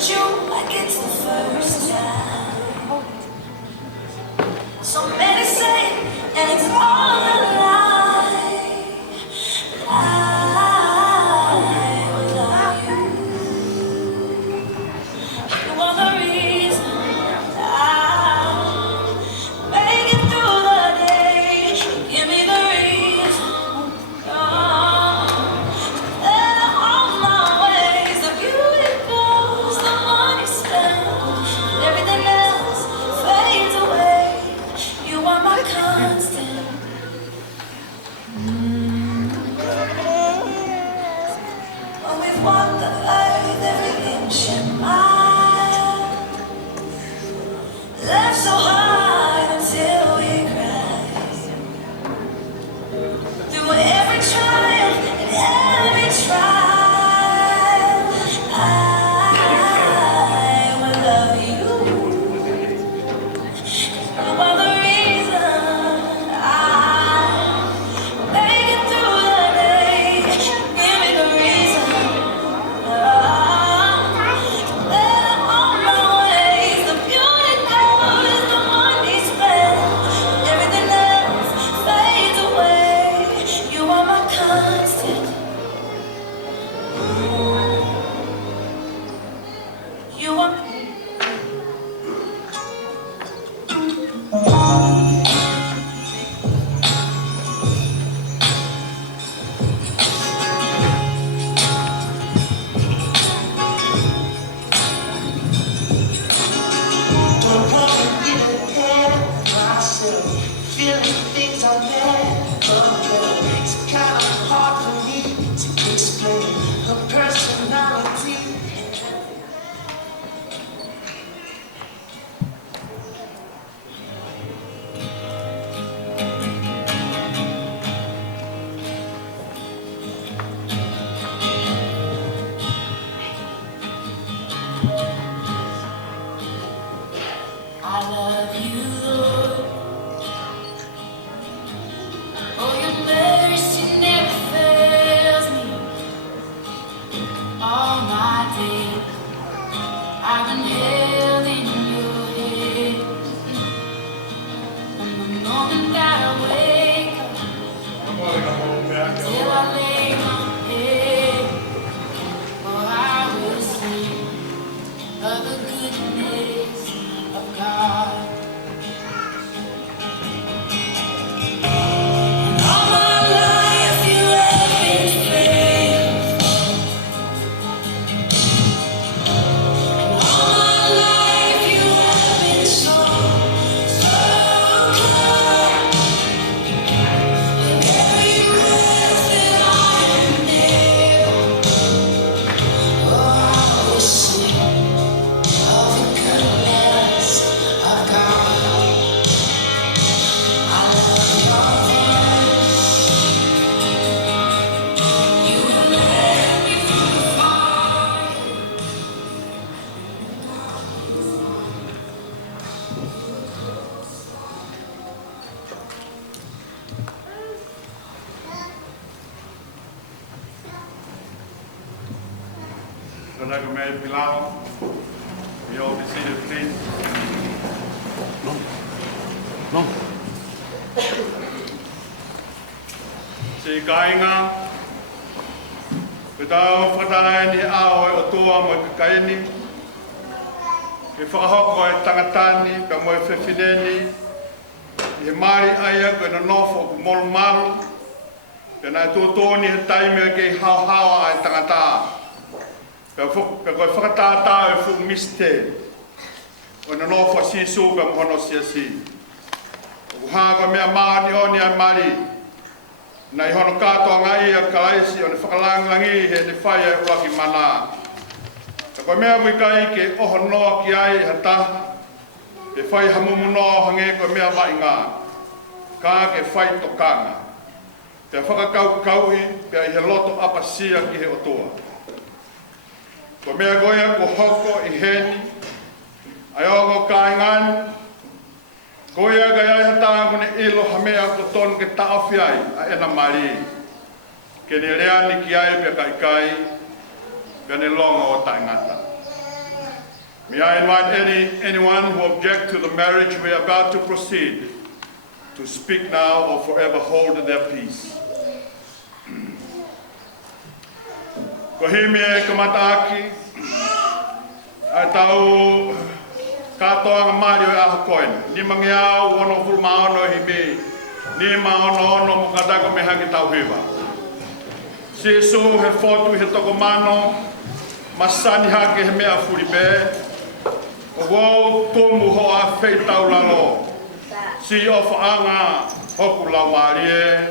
at you like it's the first time. So many say, and it's all a lie, but I will love you. You are the reason I'm making through the day. Give me the reason. All my ways, the beauty goes, the money spent, and everything else fades away. You are my constant. When we've walked the earth every inch and mile, laughed so hard until we cried. Through every triumph and every trial, I will love you. You are the reason I'm making through the day. Give me the reason. Let all my ways, the beauty goes, the money spent, everything else fades away. You are my constant. You are. Don't wanna get ahead of myself, feeling things I've never felt. It's kind of hard for me to explain her personality. I love you, Lord. Oh, your mercy never fails me. All my days, I've been held in your hand. From the moment that I wake up till I lay my head, for I will sing of the goodness of God. All my life you have been faithful. All my life you have been so, so good. With every breath that I am able, oh, I will sing of the goodness of God. I love your voice. You led me through the fire. Zodat ik mij Pilau, jou be seated, please. No. Si kainga, Petau whakatara ni ao e o toa mo i kaini, ke whakahoko e tangatani, pe mo e whewhineni, i he mari aia koe na nofo ku molu malu, pe na e tōtōni he taime ke i hao ai tangata. Pe koe whakatātā e whu miste, o na nofo sisu pe mohono siasi. O hanga mea maani o ni ai mari, na i hono katoa ngai a kalaisi o ne whakalangangi he ne whai e uaki mana. Ka koe mea mui kai ke oho noa ki ai ha taha, pe whai hamumu noa hange koe mea mai ngā, ka ke whai tokanga. Pe whakakau-kaui, pe i he loto apasia ki he otoa. Ko mea goia ko hoko i heni, ai ongo kāingani, goia ga iai hatāngu ne ilo ha mea ko tonu ke taawhi ai a ena mari. Ke ne reani ki ai pe kai kai, pe ne longa o taingata. May I invite anyone who objects to the marriage we are about to proceed to speak now or forever hold their peace. Ko himi e kamataaki, ai tau katoa ngā mari o e aha koen. Ni mangiau wono fulu maono himi, ni maono mo kadako me hangi tau hiwa. Si su he fotu he toko mano, masani hake he mea furi be, o wau tomu ho a fei tau lalo, si o whaanga hoku lau marie.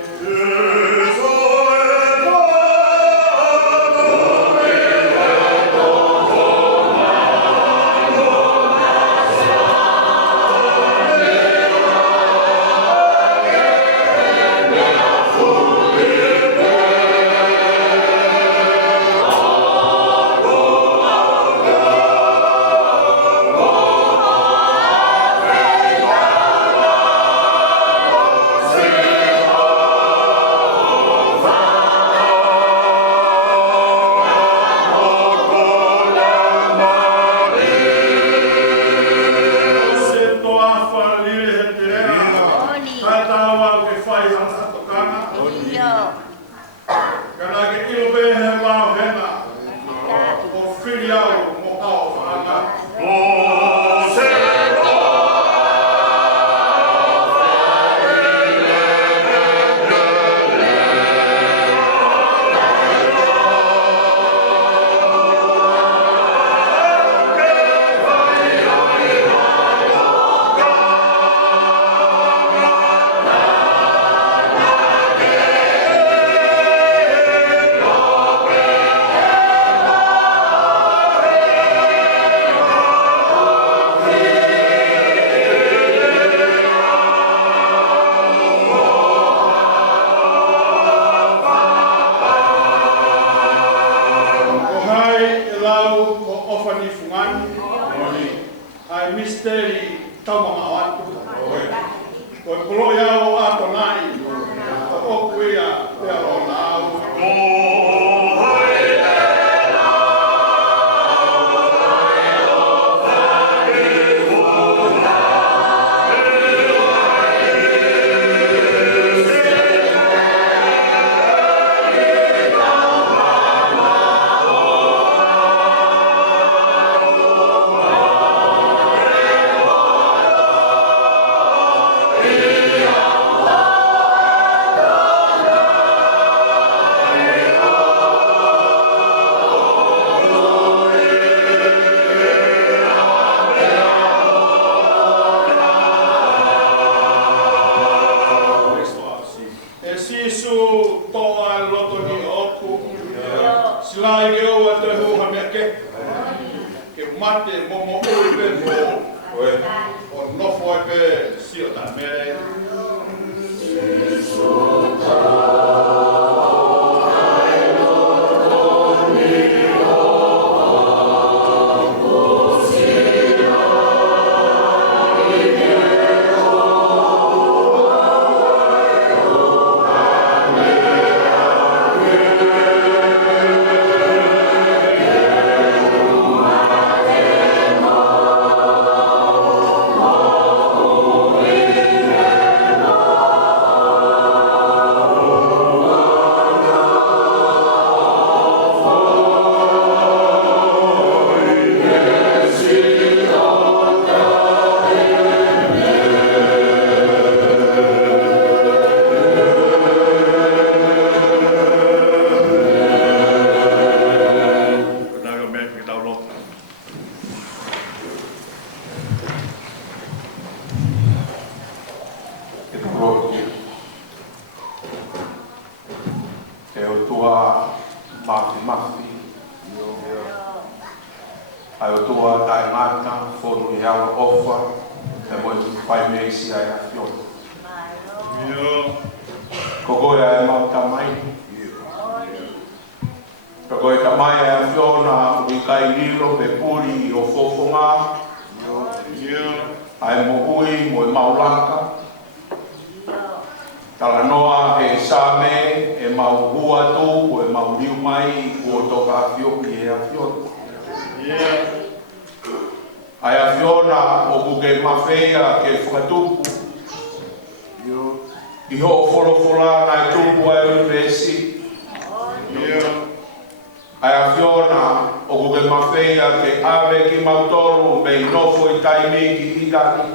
Talanoa e same e maugua tu e mauriu mai o toka afioki e afioki. Ai a Fiona o kuke mawhea ke whakatupu. I ho wholofola nai tupu ai universi. Ai a Fiona o kuke mawhea ke awe ki mautoro me nofo I taimi ki hikani.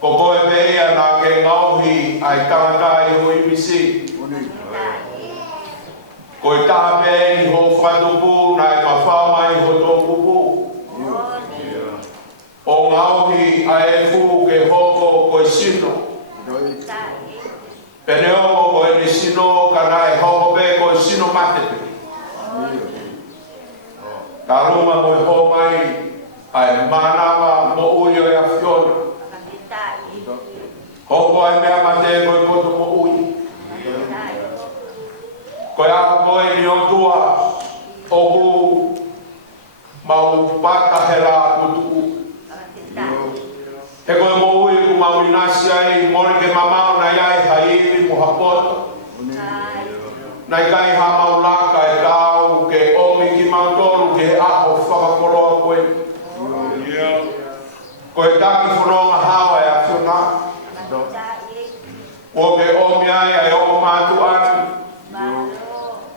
Ko koe mea nā ke ngauhi ai tangata I hui misi. Ko I taha mea I ho whakatupu nai mawhama I ho tōpupu. O ngauhi ai e fu ke hoko koe sino. Pene o koe ni sino ka nai hoko pe koe sino matepe. Ka ruma mo I ho mai ai manawa mo uio e a Fiona. Hoko ai mea mate koe koto mo ui. Koe a koe ni o tua o ku mau pata hera kutu. He koe mo ui ku mau inasi ai mori ke mamau na iai hairi mo hapoto. Nai kai ha mau laka e tau ke omi ki mau toru ke aho whakakoroa koe. Koe taki whanonga hawa e a Fiona. O ke omi ai o mātu ani.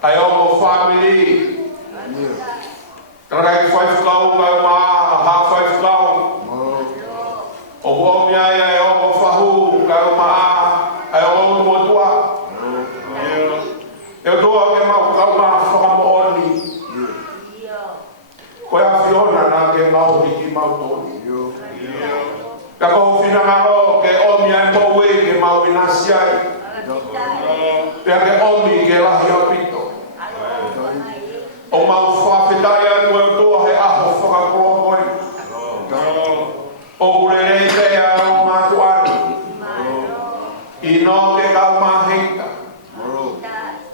Ai o family. Tarai whaifukau kai maa ha whaifukau. O omi ai o whahu kai maa ai o motua. E toa ke mau kau maa whakamooni. Koe a Fiona nā ke mau hiki mau toni. Ka kou whinangaro ke omi ai mowe ke mau inasi ai. Pea ke omi ke lahi a pito. O mau whawhetai atu e toa he aho whakakoroa koe. O kurerei pea o mātu ani. I no ke kau mahita.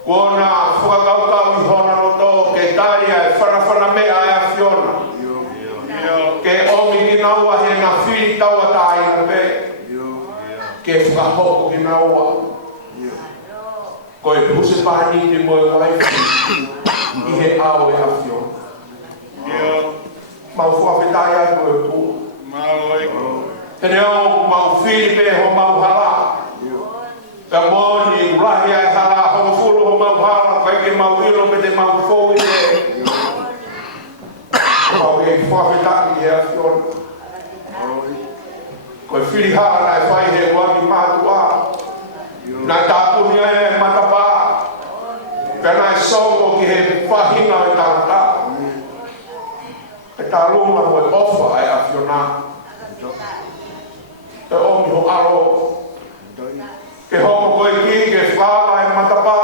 Kona whakakaukau I hona roto ke taria e whanawhana mea e a Fiona. Ke omi ki naua he ngā whiri taua tāi na pe. Ke whakahoko ki naua. Koe puse pāni te moe waifu. I he ao e a Fiona. Mau whawhetai ai koe tua. Tene au mau whiri pe ho mau hala. Ka moni urahi ai hala ho fulu ho mau hala. Kai ke mau ilo pe te mau fōi te. Mau e whawhetai e a Fiona. Koe whiri hala nai whai he waki mātua. Nai tāpuni e matapā. Pena e songo ki he whahinga e tātā. E tā runga mo e ofa ai a Fiona. Te omi ho aro. Ke hoko koe ki ke whāga e matapā.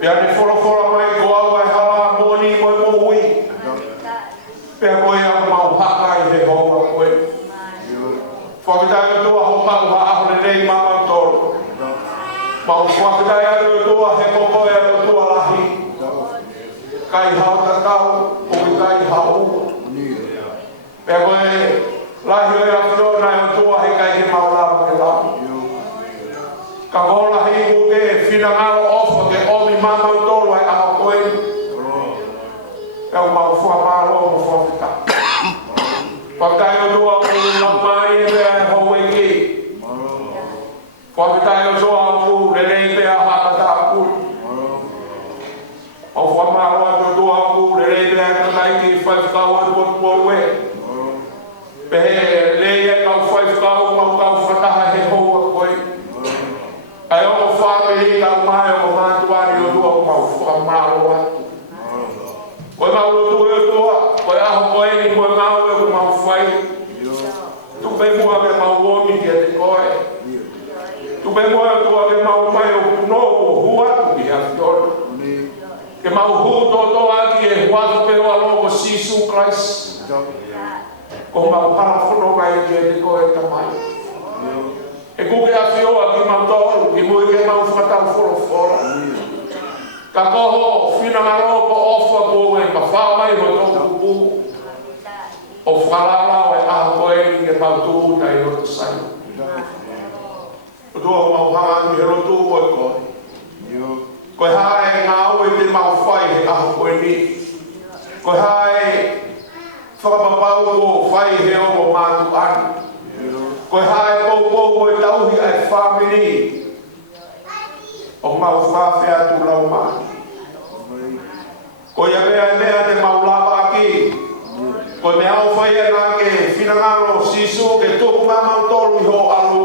Pea ne whorofora mai ko au ai hala moni mo e mo ui. Pea koe au mau haka I he honga koe. Whakitai o tua ho mau ha aho ne nei mamau toro. Mau whakitai atu o tua he koko e o tua lahi. Kai hao tatau, o i kai hao ua. Pea koe lahi o i a Fiona e o tua he kai he maulama ke lau. Ka kola hiku ke whinangaro ofa ke omi mamau toro ai aho koe. Pea o mau whamaro o whakitai. Whakitai o tua o lamai e pea e hou e ki. Whakitai o soa o le rei pea hakata a kuri. O whamaro a to tua o le rei pea katai ki whaifkau e potu e. Pehe lei e kau whaifkau mau kau whataha he hou a koe. Ai o whamiri kau mai o mātuari o tua mau whamaro atu. Koe mau rotu e toa, koe aho koe ni koe mau e ko mau whai. Tupe mua me mau omi ki te koe. Tupe mua e tua me mau mai o kuno o huatu ki a Fiona. Ke mau hu toto aki e huatu pe o alo o Sisu Christ. Ko mau parafono mai ki te koe tamai. E kuke a Fiona ki mau toru, ki mui ke mau whatau whorofora. Ka koho whinangaro po ofa ko e ka whamai ho toku pu. O whalarao e aho koe ni ke pau tuku tai o te sai. O tua mau hanga ni he rotu o e koe. Koe hae ngā ue te mau whai he aho koe ni. Koe hae family o mau whawhea tu lau mai. Ko ia mea te maulawa aki. Ko me au whaia nā ke whinangaro sisu ke tuku ngā mautolu i ho alu.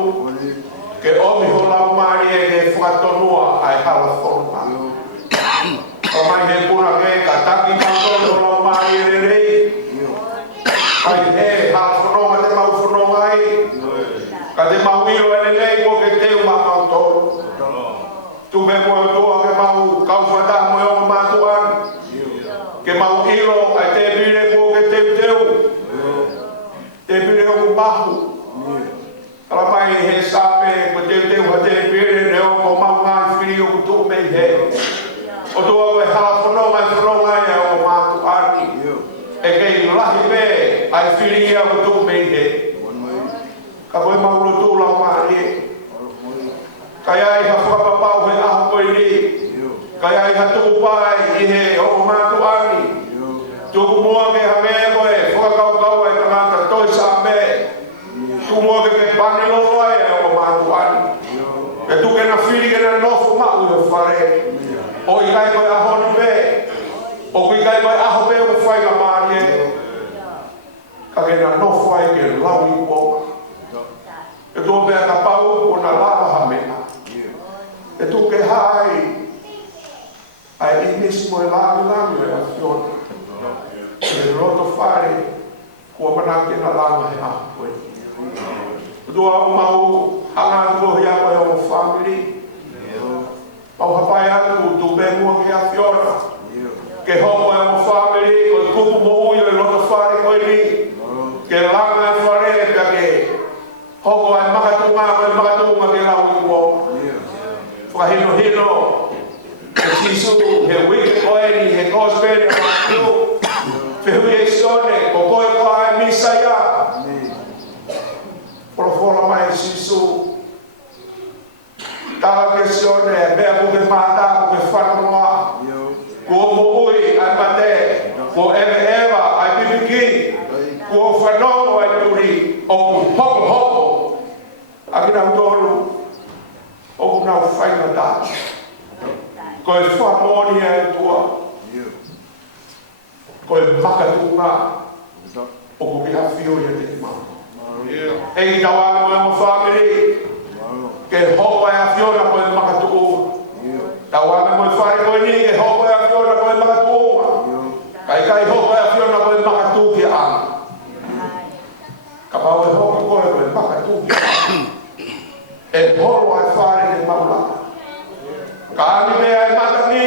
Ke omi ho lau mai e ke whakatonua ai hala whonua. O mai he puna ke ka taki mautolu ho lau mai e rei. Ai he hala whanonga te mau whanonga ai. Ka te mau iro e rei ko ke teu ma mautolu. Tu me moe toa ke mau kauwhata moe o mātuan. Ke mau iro ai te pire ko ke teu. Te pire o mahu. Ala mai he sape ko teu ha te pire reo ko mau ngai whiri o kutu mei he. O toa koe hala whanonga e o mātuan. E kei lahi me ai whiri o kutu mei he. Ka koe mau rotu lau maari. Kai ai ha whakapapau he aho koe ni. Kai ai ha tuku pai i he o mātuani. Tuku mua ke ha mea koe, whakakaukau ai tangata toi sa me. Tuku mua ke pane lolo ai o mātuani. E tuke na whiri ke na nofu mau i whare. O i kai koe aho ni me. O i kai koe aho me o whainga maari e. Ka ke na nofu ai ke lau i kuoka. E tō mea ka pau o na lava ha mea. E tō ke hai ai i nisi mo e lavi lavi e a whiona. E roto whare kua manake na lama he aho koe. E tō au mau hanga kohi a koe o family. Pau hapai atu tō me mua ke a whiona. Ke homo e o family ko kuku mo uio e roto whare koe ni. Ke langa e whare e pia ke hoko ai makatunga koe makatunga ke lau i kuo. Whahino hino, he tisu, he wiki koe ni, he kosperi a mātiu, whihui e sione, ko koe koe ai misa ia. Whora mai sisu, tala ke sione, mea kuke mātā, kuke whanonga, kua moui ai mate, kua ewa ai pipiki, kua whanongo ai turi, o hoko hoko, akina utoru, o kuna whainga tāta. Ko e whamoni e tua. Ko e makatunga. O ko ki hawhio i te mao. E i tawana mo e mo family. Ke hoko e hawhiona ko e makatunga. Tawana mo e whare ko e ni ke hoko e hawhiona ko e makatunga. Kai hoko e hawhiona ko e makatuki ana. Ka pau e hoko ko e makatuki ana. E horo ai whare ni maulaka. Ka ani mea e matani,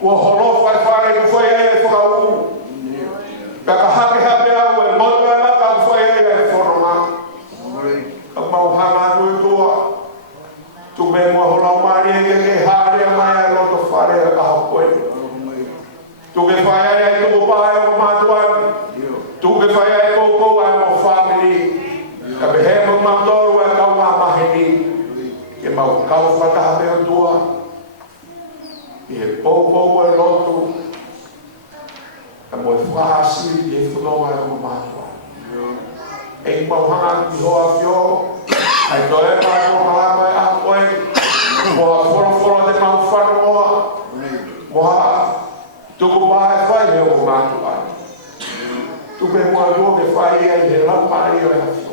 kua horo ai whare ku whai e whakau. Ka hake hape au e moto e maka ku whai e whoronga. Ka mauhanga atu e tua. Tu me mua holau maari e ke haare a mai e loto whare e aho koe. Tu ke whai e tuku pae o mātuan. Tu ke whai e koukou ai o family. Ka pehe mo mātoru e kau ngā mahini. Ke mau kau whataha peo tua. I he pou e lotu. Ka mo e whahasi i e whanonga e o mātua. E i mau hanga ki hoa whio. Ai to e mātua malama e aho koe. Moa whoro te mau whanoa. Moa tuku pae whai he o mātua. Tuke mua rua ke whai e he lau maari o e hawhio.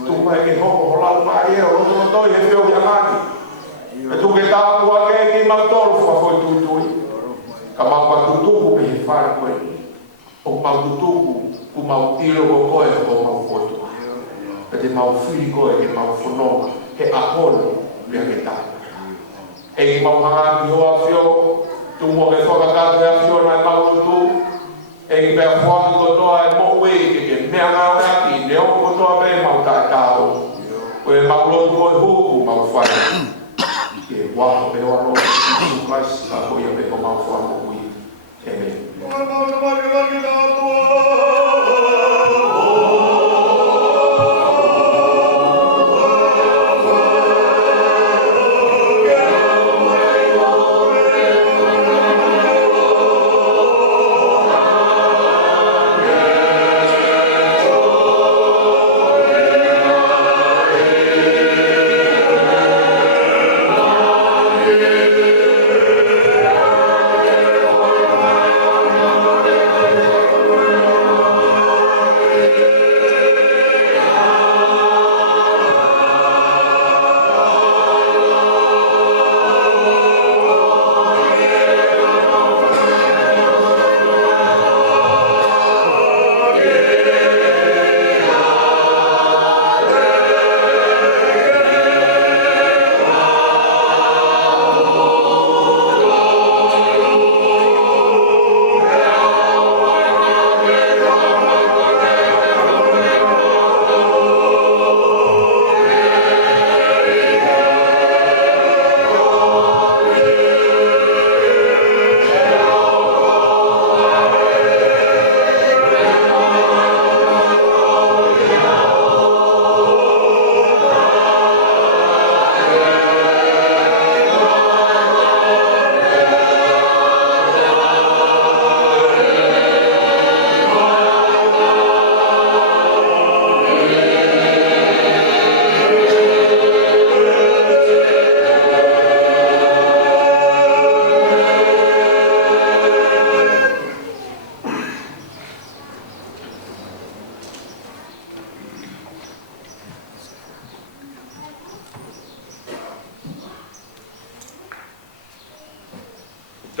Tu mai ke hoko ho lau mai e o roto no toi he whio hia mani. E tu ke tāpua ke ki mautolu whakoi tūtui. Ka mau matutuku me he whare koe ni. O mau tutuku ku mau tiro ko koe ko mau kotua. E te mau whiri koe ke mau whanonga he aholo mea ke tāpua. E ki mau hanga ki hoa whio, tu mua ke whakakatu e whio nai mau tutu. E ki pēr whaki kotoa e mo'ue ke mea ngā whaki neo kotoa pē mau tai tāo. Koe mau lotu koe huku mau whai. Ke waho pē wano Jesu Christ a koe pē ko mau whai mo'ue. Amen.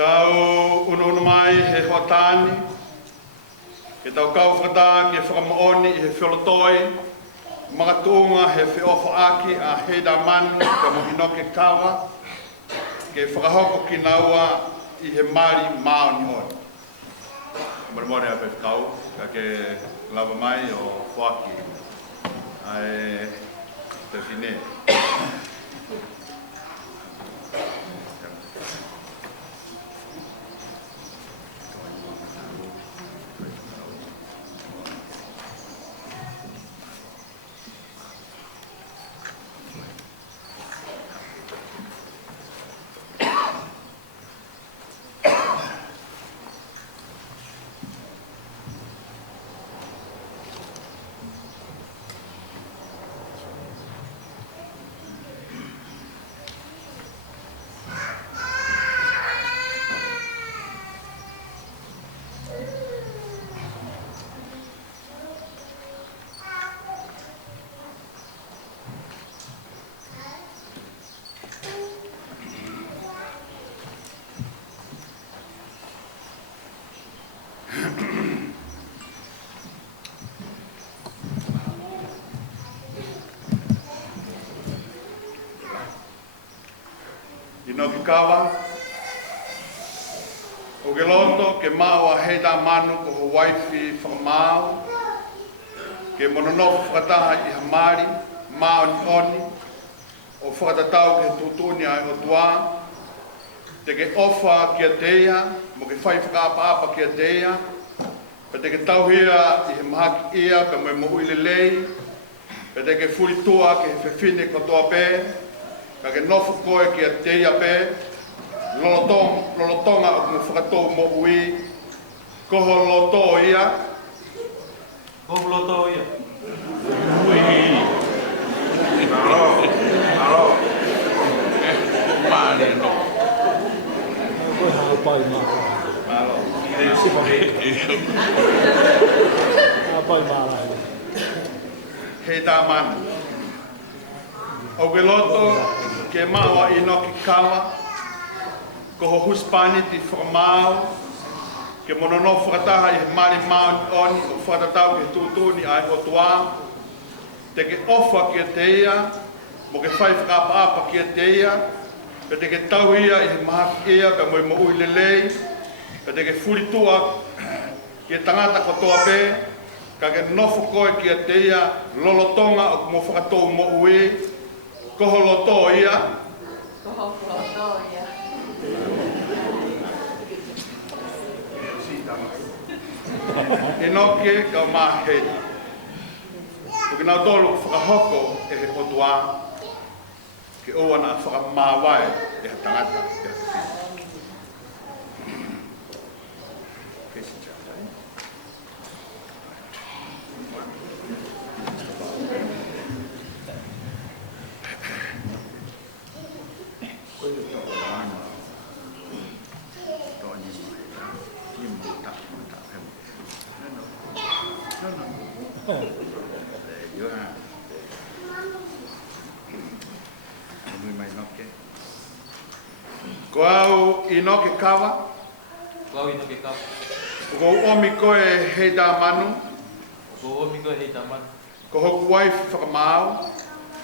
Tau unu mai he hotani. Ke tau kau whakata ke whakamaoni he whiolotoi. Mga tuunga he whiofa aki a heida manu ka mohinoke kawa. Ke whakahoko ki naua i he mari maoni oni. Marimore a kau ka ke lava mai o whaki. Ai te whine. Ino ki kawa, o ke loto ke mau a heida manu ko ho waifi whakamau, ke mononofu whakataha i hamari, mao ni oni, o whakatatau ke tutuni ai o tua, te ke ofa kia teia, mo ke whai whakaapa kia teia, pe te ke tauhia i he mahaki ia, pe moe mo uilelei, pe te ke furi tua ke he whewhine kotoa pē, ka ke nofu koe ki a teia pē, lolotonga o kua whakatou mo ui, koho loto ia. Koho loto ia. Alo. Mane no. Koe hao pai maa. Malo. Hao pai maa lai. Hei tā manu. O ke loto ke maua ino ki kawa, ko ho huspani ti whakamau, ke monono whakataha i he mari mau ni oni o whakatatau ke tūtuni ai o tua, te ke ofa ki a teia, mo ke whai whakaapa ki a teia, pe te ke tauhia i he mahaki ia, pe moe mo uilelei, pe te ke furitua ki a tangata kotoa pē, ka ke nofo koe ki a teia, lolotonga o mo whakatou mo ui, koho loto ia. Koho loto ia. Inoke ka mahedi. Porque nau tolu whakahoko e he potua ke oa na whakamawai e ha tangata e ha Ko au inoke kawa, Kau ino ke kau. ko omi koe hei tā manu, Ko omi koe hei taman. ko hoku wai whakamau,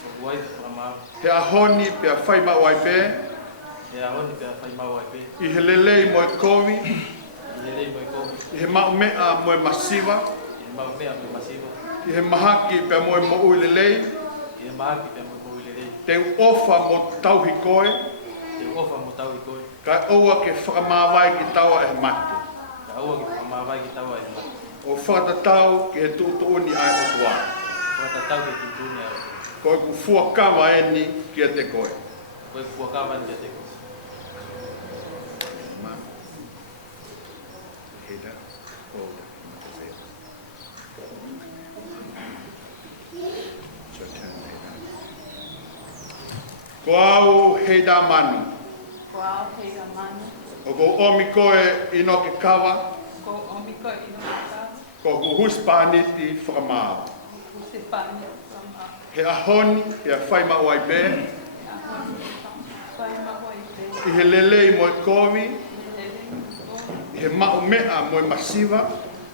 Ko wai whakamau. he ahoni pe a whai mawai pē, He ahoni pia whai mau ai pē. i he lelei moe kowi, I he rei moi komi. i he mau mea moe masiva, I he mau mea pe masiva. i he mahaki pe moe mo ui lelei, I he mahaki pia mo koui le rei. te ofa mo tauhi koe, Te ofa mo tau i koe. ka oua ke whakamawai ki taua e mate. Ka aua ki whakamawai ki taua e mai. O whakatatau ki he tūtuuni ai o tua. Whata tau ke tūtūne au. Koe ku fua kawa e ni ki a te koe. Koe kua kawa ni te koe. Heda, oda, matawhera. It's your turn, Heda. Ko au heda manu. Ko ao hei a mana, O ko omi koe ino ke kawa, ko omiko i no ka, ko ku huspaniti whakamau. ko se pani o ma, He ahoni, he a whai mau ai pē, a honi whai maho i te, i he lelei mo e kowi, e he mao mea mo masiva,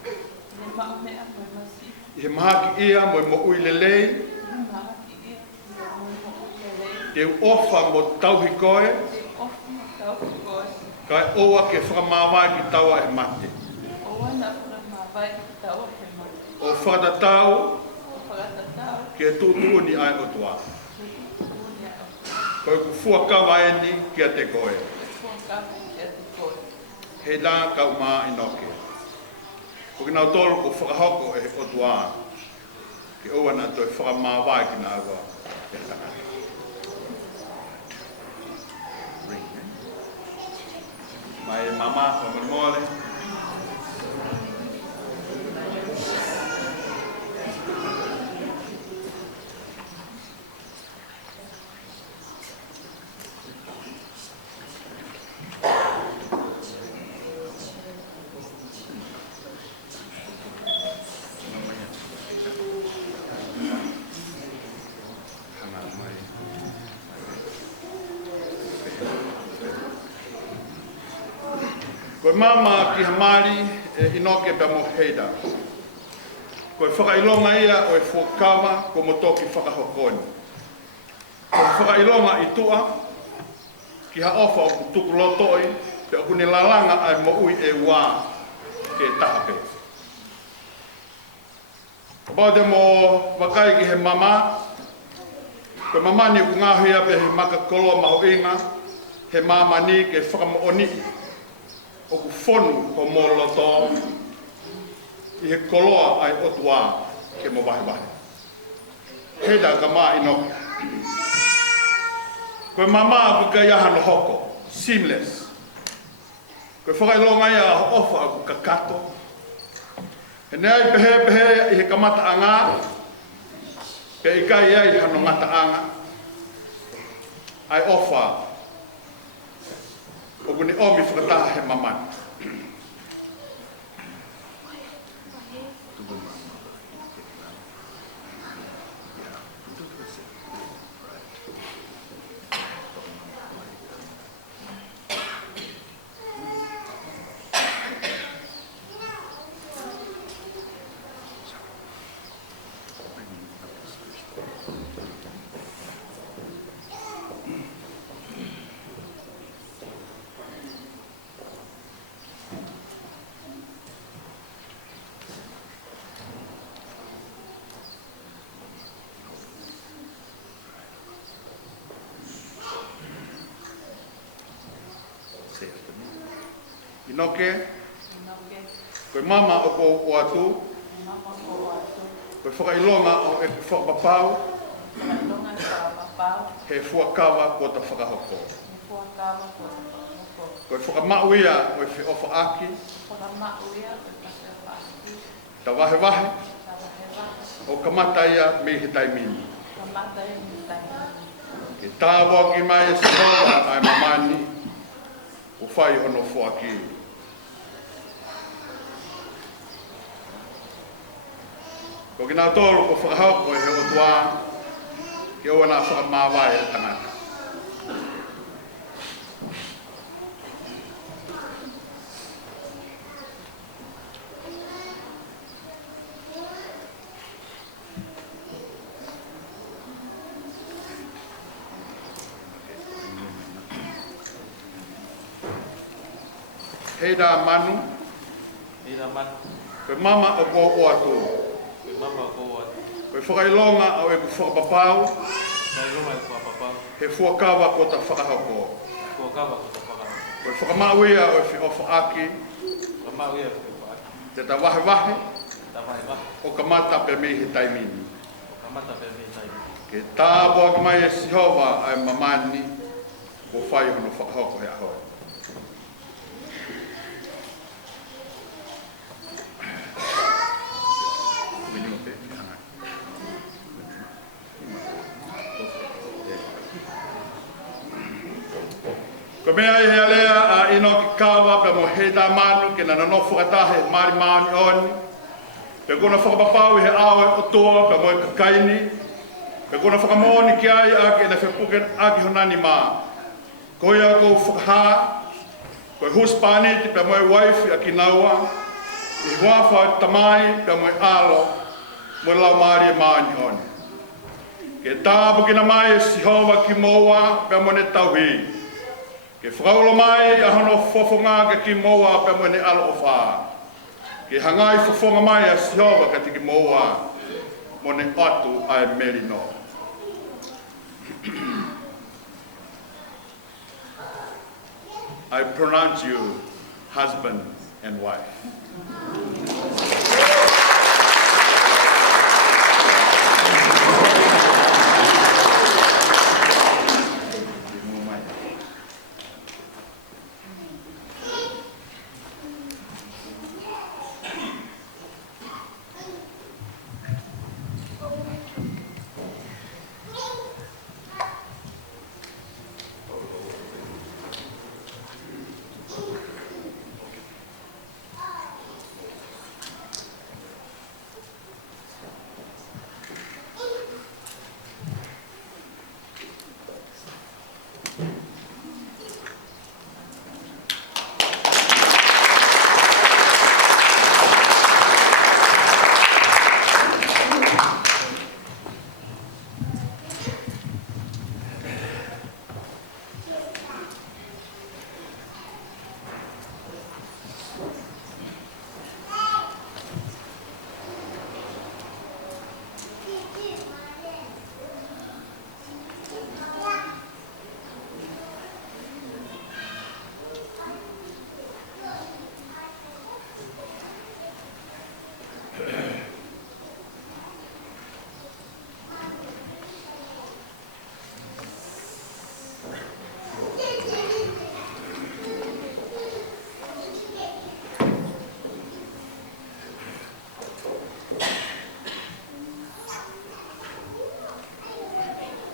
Ne mau mea mo masi. he mahaki ia mo mo ui lelei, Ne maha ki ia. Ia mo mo ukelei. te ofa mo tauhi koe, Te ofu mo tau ki koe. kai oa ke whakamawai ki taua e mate. O wana ura mawai ki tau he mai. O whakatatau O whakatatau. ke tūtūni ai o tua. Ke uni a Koe ku fuakawa e ni kia te koe. fuakawa ki a te koe. He nā kau mā inoke. Ko ki nau tolu ko whakahoko e o tua. Ke oa nā toi whakamawai ki nā ua e tangata. Mai mama o mamore. Koe mama ki hamari e inoke pe mo heida. Koe whakailonga ia o e fuakawa ko mo toki whakahokoni. Koe whakailonga i tua ki ha ofa o kutuku lotoi pe o kuni lalanga ai mo ui e wā ke tahape. Kapau te mo wakai ki he mama, koe mama ni ku ngāhuia pe he maka koloa maho inga, he mama ni ke whakamooni o ku whonu ko mō loto i he koloa ai otua ke mo wahi wahi. Heida ka mā inoki. Koe mama ku ka iaha no hoko, seamless. Koe whakailonga ia ofa aku ka kato. He neai pehe i he kamata anga, pe i kai ai hano ngata anga, ai ofa o kuni omi whakataha he mamani. Inoke, Inoke. koe mama o ko o atu, Mama ko atu. koe whakailonga o e whakapapau, Whakailonga ka mapau. he fuakawa ko ta whakahoko. Ni fuakawa ko te whakako. Koe whakamauia o e whiofa aki, Whakamauia ko te whakaki. ta wahe wahe, Tawa he waha. o kamata ia me he taimini. Kamata i ni taimani. Ke tāua ki mai e siroa ai mamani, o whai hono fuaki. Ko ki nā tōru ko whakahau ko e he o tua, ke oa nā whakamāwai e tangata. Hei rā manu, Ira manu. koe mama o ko o atu, Koe mama ko atu. koe whakailonga o e ku whakapapau, Kai runga i kua papau. he fuakawa ko ta whakahoko. Kua kawa ko ta whakaro. Koe whakamauia o e whiofa aki, Kamau ia ko whaaki. te ta wahe wahe, Ta wahi wahi. o kamata pe me he taimini. O kamata pe me tai. Ke tāua ki mai e sihova ai mamani, ko whai hono whakahoko he ahoe. Ko mea i hea lea a ino ki kawa pe mo he tā manu ke na no whakatahe mari maani oni. Pe kona whakapapau i he awe o toa pe mo i kakaini. Pe kona whakamoni ki ai a ke na whepuken a ki honani mā. Ko ia ko whakaha, Koe huspani ti pe moe waifi a kinaua, I huafa tamai pe moe alo, moe lau maari e maani oni. Ke tāpu kina mai e sihova ki moa pe moe ne tauhi. Ke whakaulo mai a hono fofonga ke ki moa pe moe ne alo o whaa. Ke hangai fofonga mai a sihova ka tiki moa, mo ne atu ai merino. I pronounce you husband and wife.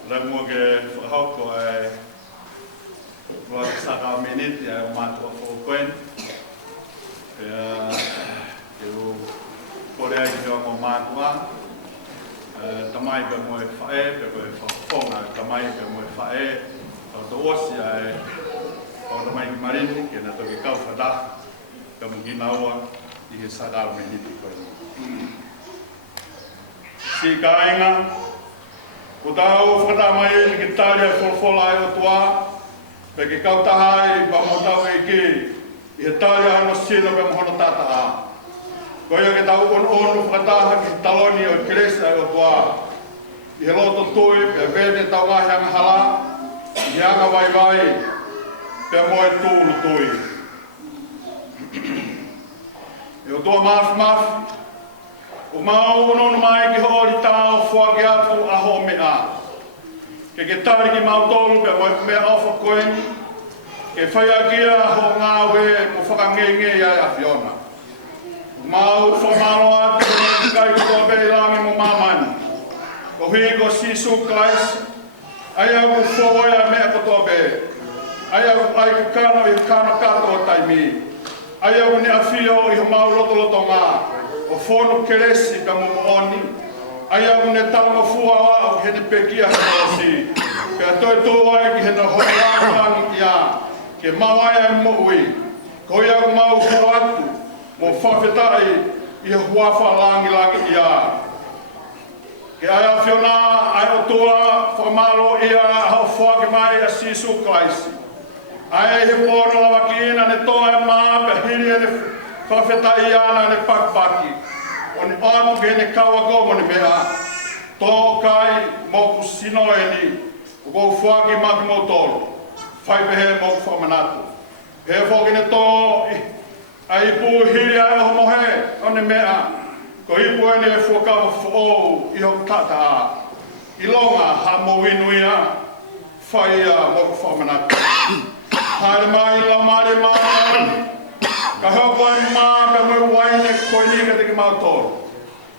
La mua ke whakahoko e roa ki saka miniti ai o mātua whokuen. Ke u kore ai ki o mātua. Tamai pe moe whae, pe moe whakafonga, tamai pe moe whae. Tau to osi ai o tamai ki marini, ke na toki kau whada, ka mungi naua I he saka miniti koe. Si ka ainga, o tau whakata mai e ki tāria wholwhola e o tua, pe ki kautaha I whamotau e ki, I he tāria ano sino pe mohono tataha. Koia ke tau onu whakataha ki taloni o keresa e o tua, I he loto tui pe vete tau ngahi anga hala, I anga vai vai, pe moe tūlu tui. E o tua mafi, o mau ono mai ki hori tau whaki atu aho mea. Ke tari ki mau tolu pe mea awha koeni, ke whaiakia ho ngā we mo whakangenge ai a Fiona. O mau whamaro atu ki kai kua pei lami mo mamani. Ko hui ko Sisu Christ, ai au ku whaoia mea kotoa pe. Ai au ai ku kano I kano kato o taimi. Ai au ne awhio I ho mau loto ngā. O whono keresi ka momooni, ai au ne tanga fua au hene pekia hasi. Ke atoe tō ai ki hene horangi ia, ke mawai ai moui, ko ia au mau ho atu, mo whawhetai I huafa langi ia. Ke ai au whiona ai o toa whamalo ia hau whake mai a Sisu Christ. Ai he pōna lawa ki ina ne toa e maa pe hiri e ne whawhetai ana ne pakpaki. O ni atu ke ne kawa gomo ni mea. Tō kai mō ku sino e ni. Ku kou whaki maki mō tolu. Whai pehe mō ku whamanatu. He whoki ne tō a ipu hiri ai o mohe o ni mea. Ko ipu e ne whuakawa whoou I hoku tata. I longa ha mō winuia. Whai a mō ku whamanatu. Haere mai la mare mai. Ka hoko ai maa ka mai waine koe ni ka teki mau tōru.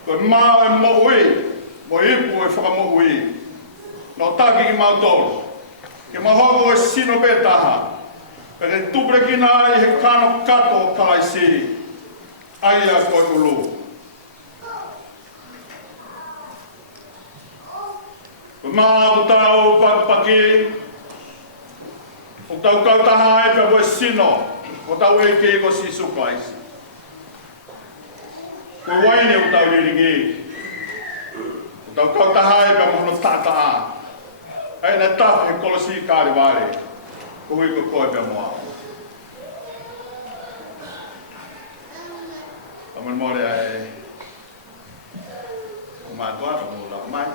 Koe maa e mo ui, mo ipu e whaka mo ui. No taki ki mau tōru. Ke mahoko e sino pe taha. Pe te tupre kina I he kano kato kalaisi. Ai a koe ulu. Koe maa o tau pakipaki. O tau kautaha e pe koe sino. Ko tau e ke ko si sukaisi. Ko waine o tau liringi. O tau kau tahai pa mono tata a. Ai na taf he kolosi kāri wāre. Ko hui ko koe pa moa. Taman more ai. Ko mātua ka mo lau mai.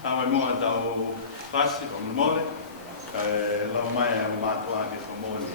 Awe moa tau pasi o mole, lau mai a mātua ni o mole.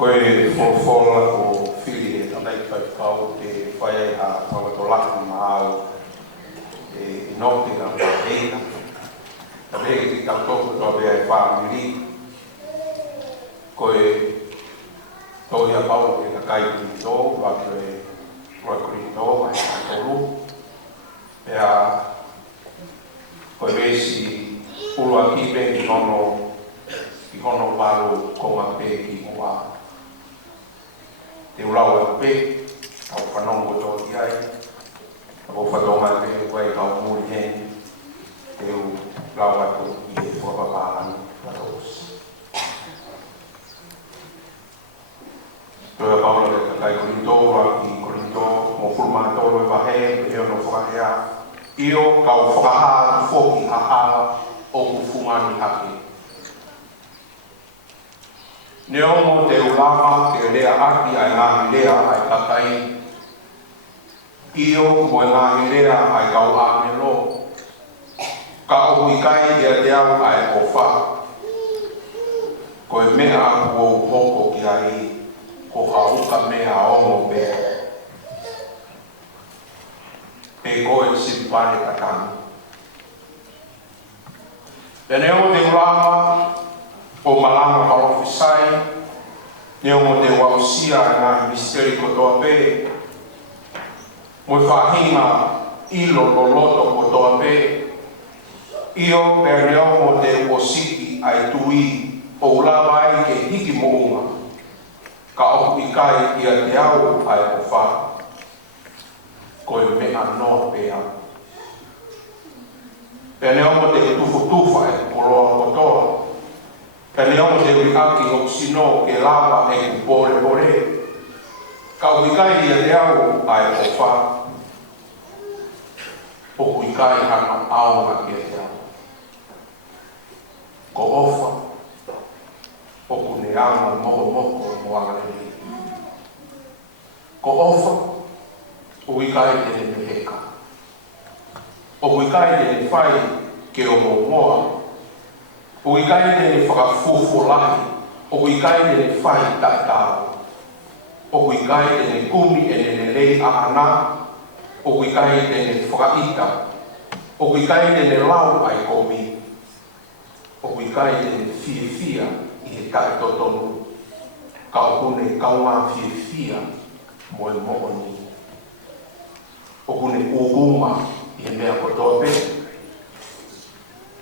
koe whawhora o whiri e tanai whaipau te whaiai a tawatolaki maau e noti na whakeina. Ka rege ki tau tōku tō bea e whaamiri koe tohi a pau e ka kai ki tō, wa koe roi kuri tō, wa e ka tōru. Ea koe vesi urua kipe ki hono waro konga pe ki mua. Te urau e pe, au whanongo tō ki ai, au whatonga pe koe kau muri hen, te urau atu i e whakapāran watos. Toa Paula le kakai Korinto, ki Korinto, mo furma tōru e wahe, pe heo no whakahea. Io kau whakaha whoki haha o kufunga ni hake. Neo mo te ulama ke rea aki ai ngāhi rea ai kakai. Io mo ngāhi rea ai kau āne lo. Ka ohui kai ea te au ai o wha. Ko e mea aku o hoko ki ai. Ko hauka mea ongo pēr. E koe simpane katani. E neo te urama o malanga haofisai, neo mo te wausia e ngā misteri kotoa pē. Mo whahinga ilo loloto kotoa pē. Io per neo mo te osiki ai tui o ulawai ke hiki mounga. Ka oku i kai ia te au ai o wha. Koe mea noa pēa. Pea neo mo te tufa e koroa kotoa. Pea neo mo te uiaki o sino ke lava e kupore. Ka oku i kai ia te au ai o wha. Oku i kai hana aunga kia te au. Ko ofa. Oku ne ama moko mo angarei. Ko ofa, o ikai te ne heka. O ikai te ne whai ke o moa. O ikai te ne whakafufo lahi. O ikai te ne whai tatao. O ikai te ne kumi e ne lei ahana. O ikai te ne whakaita. O ikai te ne lau ai komi. O ikai te ne fia i he kai totonu. Ka okune kaunga fia mo e mooni. Okune ugunga i he mea kotoa pe.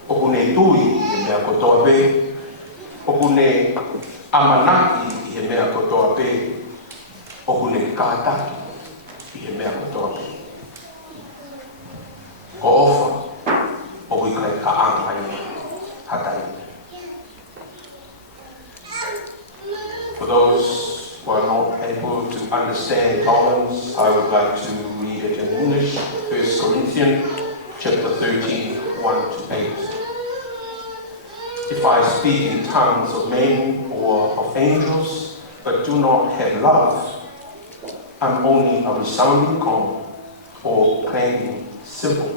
Okune tui i he mea kotoa pe. Okune amanaki i he mea kotoa pe. Okune kātaki i he mea kotoa pe. Ko ofa, oku i kai ka angai hatai. For those who are not able to understand Romans, I would like to read it in English. 1 Corinthians chapter 13, 1-8. If I speak in tongues of men or of angels, but do not have love, I'm only a resounding gong or clanging cymbal.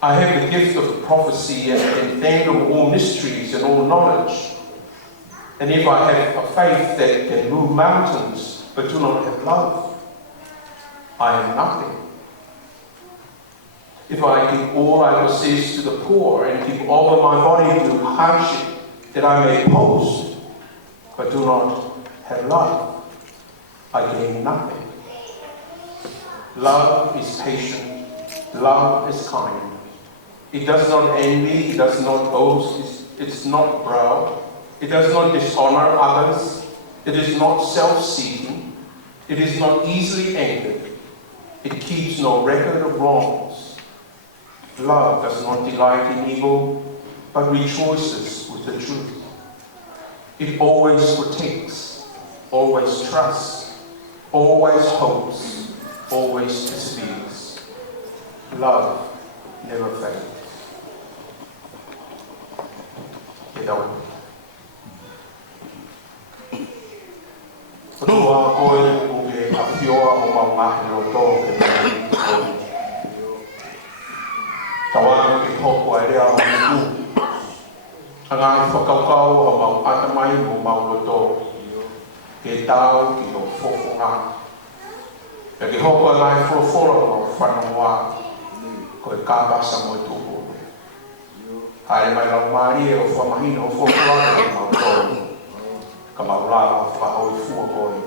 I have the gift of prophecy and entangle all mysteries and all knowledge. And if I have a faith that can move mountains, but do not have love, I am nothing. If I give all I possess to the poor and give over my body to hardship that I may boast, but do not have love, I gain nothing. Love is patient. Love is kind. It does not envy. It does not boast. It's not proud. It does not dishonor others. It is not self-seeking. It is not easily angered. It keeps no record of wrongs. Love does not delight in evil, but rejoices with the truth. It always protects, always trusts, always hopes, always perseveres. Love never fails. Roa koe o ke awhioa o maungahi o tō ke koe. Tawana ke hoko ai rea o miku. Angani whakaukau o mau atamai o mau o tō. Ke tau ki o whofonga. Pe ke hoko ai ngai whorofora o whanongoa. Koe kāpasa mo e tūko. Haere mai lau maari e o whamahina o whorofora o mau tō. ka maulala whakahoi fua koe.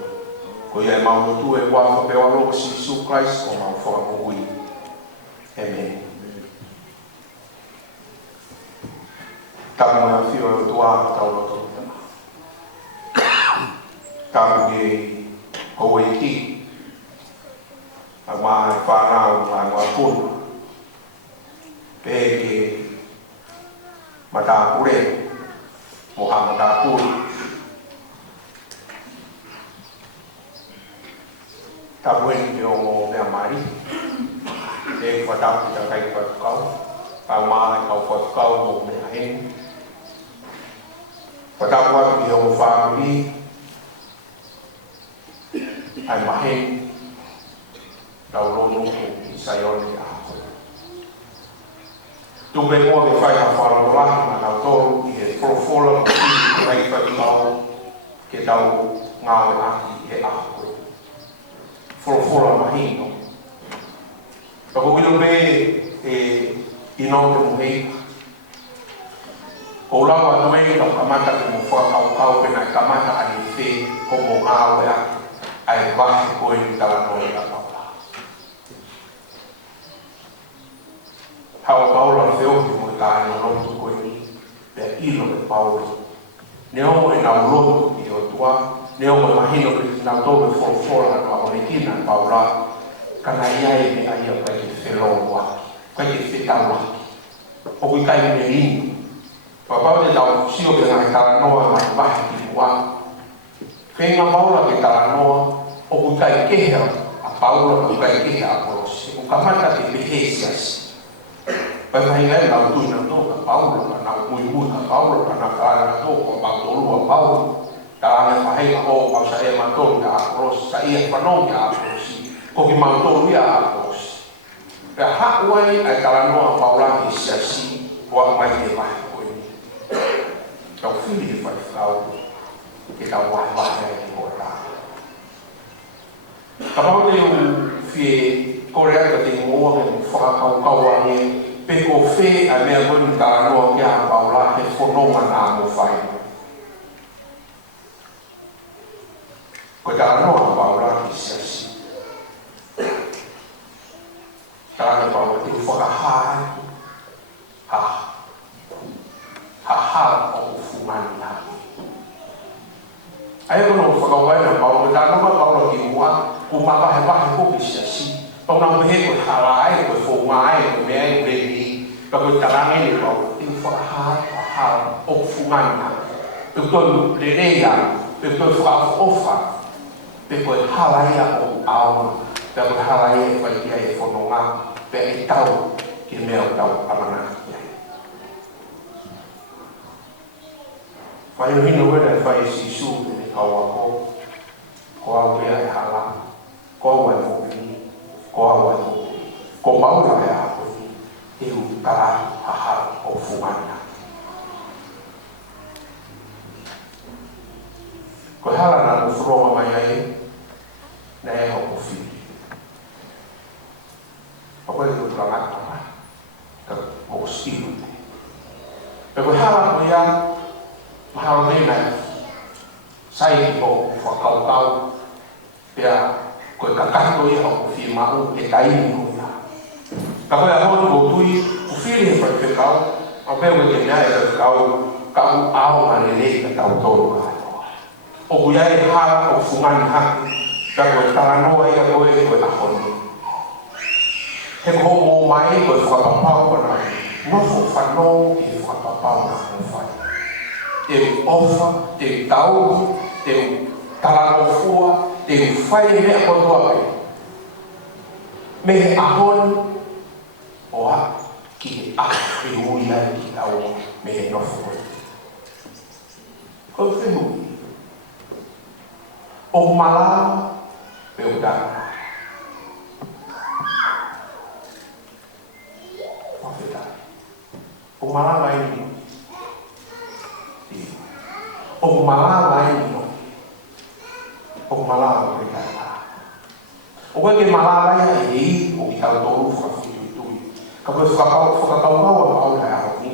Ko ia maungo tu e wā whapea loko si Isu Christ o mau whakamohui. Amen. Kamu ngā whio e tua tau roto. Kamu nge hou e ki. A wā e whānau a ngā pūna. Pēke matapure. Moha matapure. Kamu e ni o ngō mea mari. E whatapu ta kai whatukau. Kau maa kau whatukau o mea heni. Whatapu atu ki o whākuri. Ai maheni. Tau rono i Saioni a hoi. Tupe mua ke whai ha whārotorahi ma nau tōru i he whorofora o ki kai whatukau ke tau ngāwe aki e a hoi. Whorofora mahino. Kako wino me ino te muhei. O lawa noe tau kamata te mo whakau pena kamata ai whi ko mo ngāwe aki. Ai wahi koe ni tala noe a paula. Hawa paula whio ki mo ka ino rotu koe ni. Pea ilo me paula. Neo e nau rotu ki o tua. Neo me mahino ki nau tōme whorofora ka o ne kina paula. Kana iai me aia kai ke whelongo aki. Kai ke whetau aki. O kui kai me ringu. Papau te tau sio ke ngai tala noa mai wahi ki mua. Whenga maula ke tala noa. O kui kai kehea a paula o kai kehea a korosi. O kamata te pehesiasi. Pai mai ngai nau tui nau tō ka paula ka nau mui ka paula ka nau kāra nau tō ka pautolu a paula. Ka ane whahenga o pau sa e matoni a korosi. Sa ia whanongi a korosi. Ko ki mautolu ia a korosi. Pea hakuai ai tala noa paula ki siasi. Wa mai te wahi koe ni. Tau whiri te whaifau. Ke tau wahi ai ki koe rā. Ka pau te u whie korea ka te ngoa ke whakakau ahe. Pe ko whe a mea moni tala noa ki a paula he whanonga nā mo whai. Ko tala noa paula ki siasi. Tala paula te whakahai. Ha o fumani ha. Ai kono whakawai na paula tala noa paula ki mua. Kumaka he wahi ko ki siasi. Pau nau mehe koe halae, koe whongae, koe mea i reini. Ka koe tarange ni pau. Te whakahara o fumana. Pe koe lerea, pe koe whakaofa. Pe koe halaia o auma. Pe koe halaia e whaikia e whanonga. Pe e tau ki mea o tau amana. Whai o hino wera e whai si su e kaua ko. Ko au rea e hala. Ko au e mōpini. Ko au e mōpini. Ko maura e aponi. E u kara hahara o fumana. Ko hala na no whronga mai ai. Na e hoko whiri. Ko e tu rangata mai. Ka mō stilu te. Pe ko hala ko ia. Mahalo nei nai. Sai ki ho whakaukau. Pea koe kakato ia o whiri mau e taini ko ia. Ka koe a hotu o tui, o whiri e whaipekau, o peo me ke mea e whaipekau, ka u ao mare rei ka tau tōru ka hatoa. O kuia e hara o fungani haki, ka koe taranoa ia koe koe a honi. He ko mō mai koe whakapapau ka nai, nofo whanau e whakapapau na hōwhai. Te ofa, te tau, te taranofua, te whai mea kotoa kai. Me he ahon o a ki he e hui ai ki tau me he nofo koe. Koe whenui. O malama me o dana. Whawhetari. O malama e ni. O malama e ni. O malama e ni. O koe ke malama ia e i o ki tau tōru whakawhitui. Ka koe whakakau mau a pau lai aho ni.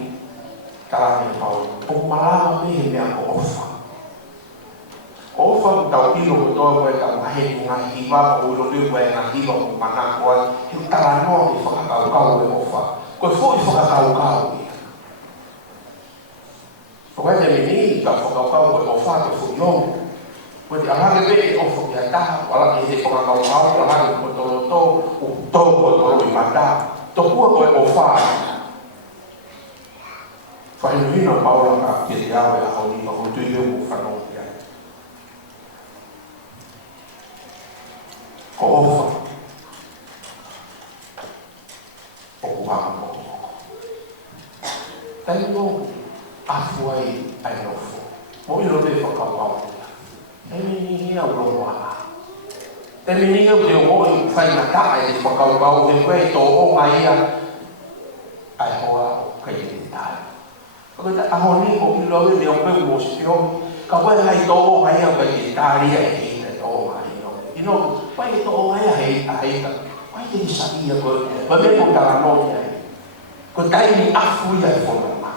Karani e pau. O malama me he mea ko ofa. o fa tau ilo to ko ta ma he nga hiwa ko lo le ko nga hiwa ko mana ko he tala no i fa ka ka o fa ko fo i fa ka ka o ko te ni ka fa ka o fa ko fo yo ko ti ala le o fo ya ta wala ni fa ka ka ala ko to ko i mata to ko o fa fa ni no paula ka ti ya wa ho ni ko tu yo mo fa no ko ofa o kuhanga mo tayo mo afuai ay nofo mo ilo de whakawau e miningi au rongoana e miningi au te o i whainata ai de whakawau e koe tō o ngaia ai hoa kai te tāi ko te aho ni o ilo de o peu mo spio ka koe hai tō o ngaia kai te tāi ai te tō o ngaia ino pai to ai ai ta pai te sabia ko va me ko ta no ai ko tai ni afu ya fo ma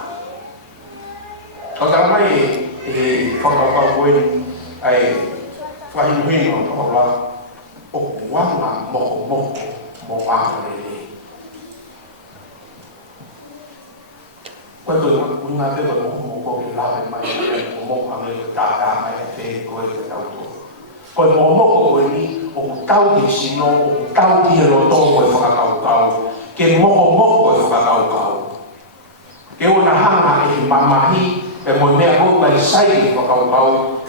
ko ta mai fo ka ko ai fa hi no ko la o wa ma mo a le ko to ko na te mo ko la mai mo a me ta mai te ko ta to ko mo ko ni o tau di sino o tau di lo to ko fa ka ke mo ko fa ka ke ona hanga e mamahi e mo ne ko ba sai ko ka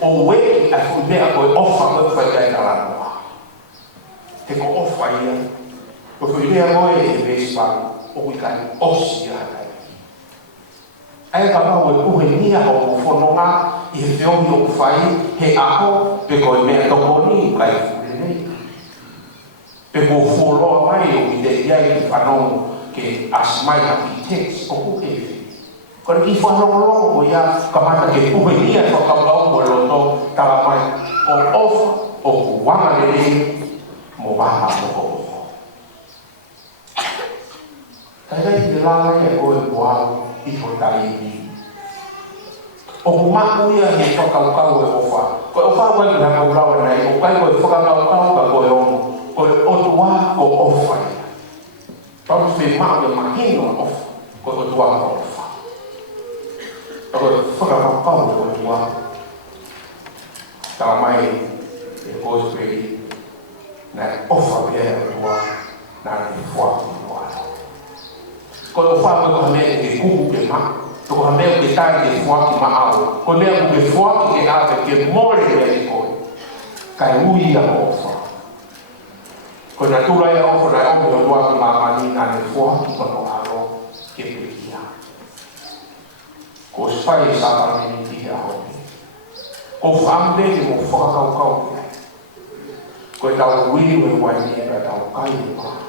o we a fu ne ko ofa ko fa ka ta la te ko ofa ia ko fu ne mo e be spa o ka o si ya ka ai ka ba o ni a o fo no nga i he o yo fai he aho pe ko me to ko ni kai pe mo folo mai o i de ia i whanau ke asmai a ki text o ku e ko i whanau longo ko ia ka mata ke puhe nia whakabau mo loto tala mai o ofa o ku wanga le mo waha mo ko kai te langa e ko e boao i ko tai ni o ku maku ia he whakaukau e ofa ko ofa ko e na kaurau nei o kai ko e whakaukau ka ko e omo ko o tua ko ofa tau se mau de mahino ofa ko o tua ko ofa ko whakaukau ko tua tau mai e ko se na ofa pe o tua na ni fua ko o fa ko me ke ku ke ma to ko me ke ta ke fua ki ma au ko me ku ke fua ki ke ave ke more le ko kai ui ya ofa ko na tura ya ofa na o tua ki ma mani na ni fua ki ko no alo ke pe kia ko spai sa pa ni ki ya ho ko fambe ki mo fa ka ko ta ui we wa ni ka ta kai ma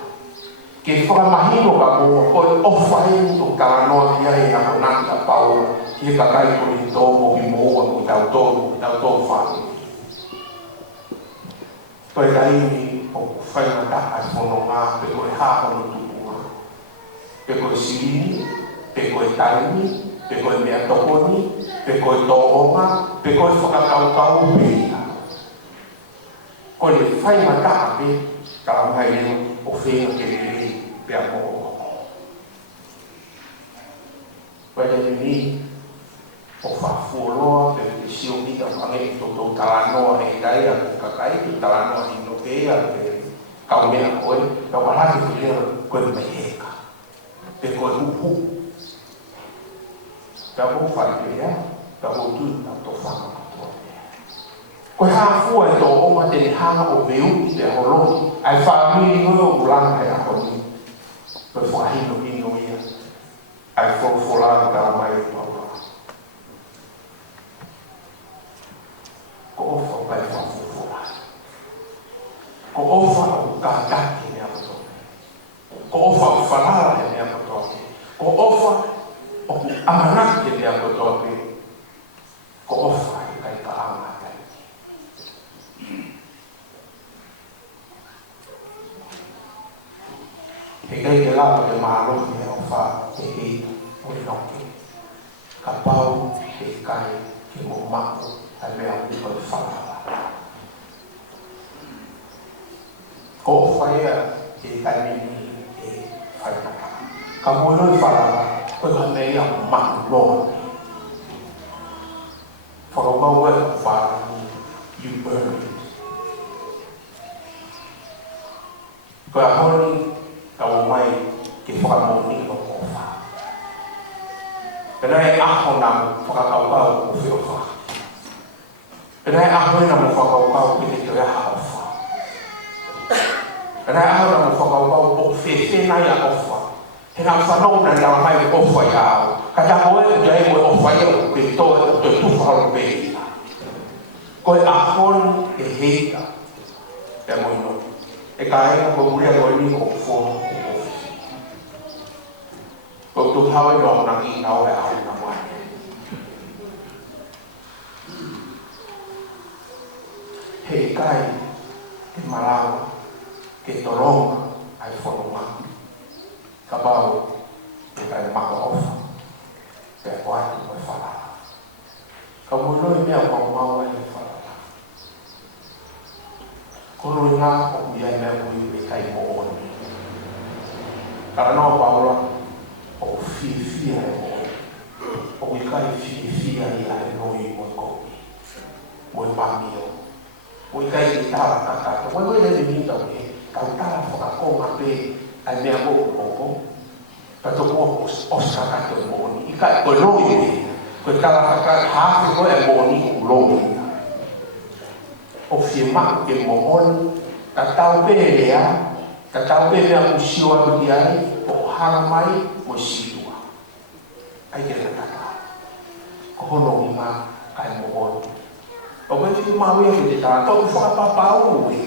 ke whakamahino ka mo o whae o karanoa kia e a konanga pao ki ka kai ko i tō o ki moa ko tau tō whae. Toi kai ni o whaimata ai whono ngā pe koe hāpano tukunga. Pe koe sirini, pe koe tarini, pe koe mea tokoni, pe koe tōonga, pe koe whakakaukau pēia. Ko le whaimata ape ka ngai o whenga ke pea mo pwede ni o whafuoloa pe te sio kita whange to talanoa e dai a kakai ki talanoa i no pea pe kaumea koe ka waraki kulia koe me heka pe koe uhu ka mo whanea ka mo tu na to whanga koe hafua e tō oma te hanga o meu i te holoni ai whamiri ngoi o ulanga e a honi koe whahino ino ia ai whawholanga ka mai o paua ko ofa pai whawhola ko ofa o kātaki mea patoke ko ofa o whanara e mea patoke ko ofa o amanaki e mea patoke ko ofa e kai kaanga he kai ke lapa ke mahalo me o wha he he o i noke. Ka pau he kai ke mo mako ai mea o i whalawa. ko faya e kalini e faya ka mo no fara ko ka me ya ma lo for a moment far you burn it ko honi ka mo mai ke fa mo ni ko fa kana e aho na fa ka ka ko fi fa kana e aho na mo fa ka ko ke te ya ha fa kana e aho na mo fa ka ko fe na ya fa Hena whanau na nga mai ofa i ao. Ka ta koe o jai koe ofa i ao ke toe te tufahau pēta. Koe a hon e heita. E moino. E ka ea koe murea koe ni ko fōna o ofi. Koe tu hawe no na ki nao e au na mai. Hei kai ke marawa ke toronga ai whanau kabau e kai maka ofa pe watu mo fala kamu no me a mau e fala kono nga o ya me ko i kai mo on kana no paulo o fi o i kai fi ya no i mo ko mo pa mio o i kai ta ka mo le ni ta ke ka ta fa ko ma pe ai mea mo ko pa to ko osa ka to mo ni ka ko lo ni ko ka ka ha ko e mo ni ko lo ni o fi ma ke mo on ka tau pe ya ka tau pe ya mo si wa ni ai o ha mai mo si tu ai ke ka ka ko lo ni ma ka mo on o ba fi ma we ke ta to fa pa pa o we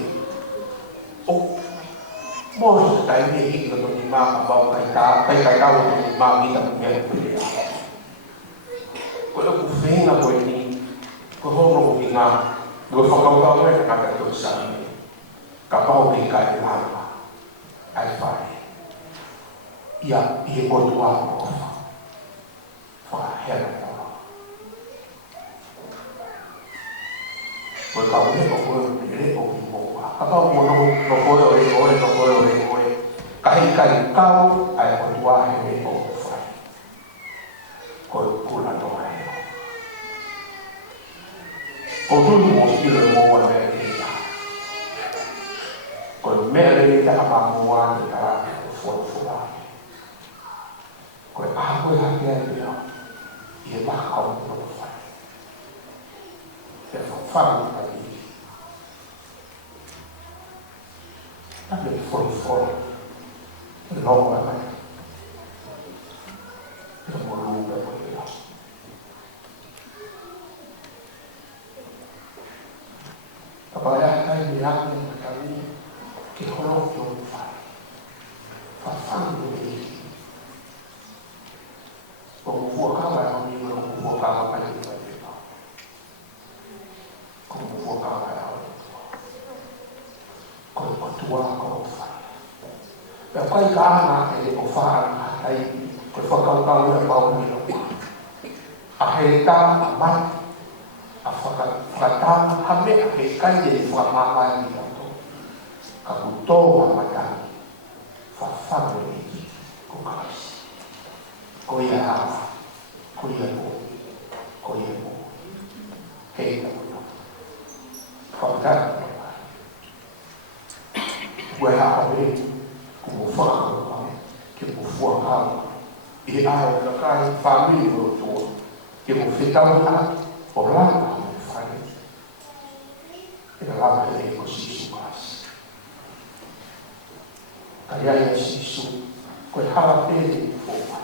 o Most time ni ito ni ma ba kay ka ni ma kita mo ko lo ku fe na ko ni ko ho no ko nga go fa ka mo ka ka to sa ni ka pa o ni ka ni ma ai fa ya i ko to wa ko fa hera ko ka o ni ko ni ko apa mo no ko kai kau ai ko tua he ko fa ko kula to ai ko tu mo si le mo wa me ko me le ta pa mo wa ni ta fo la ko a ko ha ke ni e ba ka ko fa se fa pa ni ta le fo no mai e mo lu pe mo ya apa ya kai ni ya ni ka ni ki holo yo fa ni ko fu ka ba ni ko fu ka ba ni ko fu ka ba ko tua ko fa ya kai ka na e o fa ai ko fa ka le pa o ni a he ta ma a fa ka ta ha me a he kai de fa ma ma ni to ka ku to ma ta fa ni ko ka ko ya mo he ta mo fa ta wa ha me como fala que por fora e a da casa família do que mo fitamos lá por lá faz e lá ele com isso mas aí isso com a pele fogo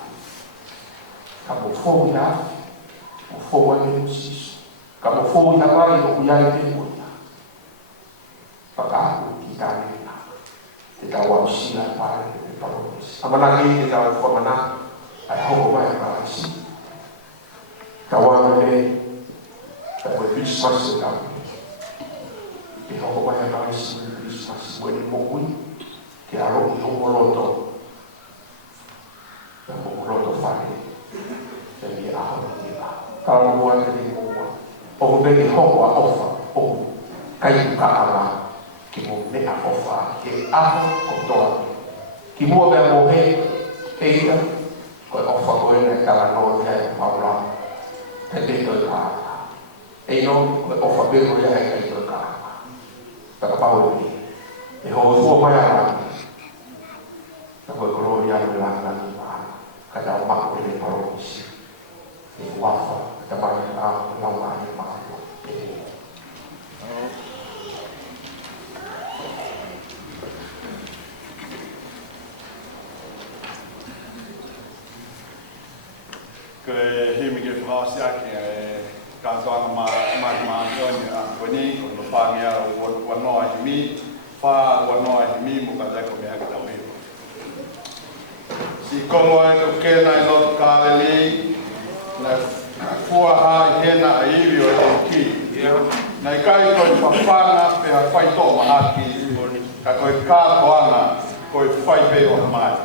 acabou fogo já o fogo ali isso acabou fogo já vai o já tem muito para kita kita wasi lah pada paus. Apa lagi kita mana? Ada hukum yang berasi. Kawan ini, kita Christmas kita. Kita hukum yang berasi Christmas. Boleh mungkin kita lalu moloto, moloto faham. Jadi aham kita. Kalau buat jadi mungkin, orang beri hukum apa? Oh, kayu kaala. ki mo mea ofa, ke aho kotoa. Ki mua mea mo he, heira, koe ofa koe ne kalanoa kia maura, te te toi kaa. E no, koe ofa bero ia e kai toi kaa. Taka pao ni, e ho sua mai ara, na koe koro ia me langa ni maa, ka tau mako e le paromisi. E wafa, te mai a launga ni maa. Ke himi ke frasi ake kantoanga ma toni a koni ko pangia o no himi fa o no himi mo ka ko me ka tawi si komo e ko ke na no ka le na fua ha hena ai o ki na kai ko fa fanga pe a fai to ma aki ka ko ka toanga ko fai pe o mai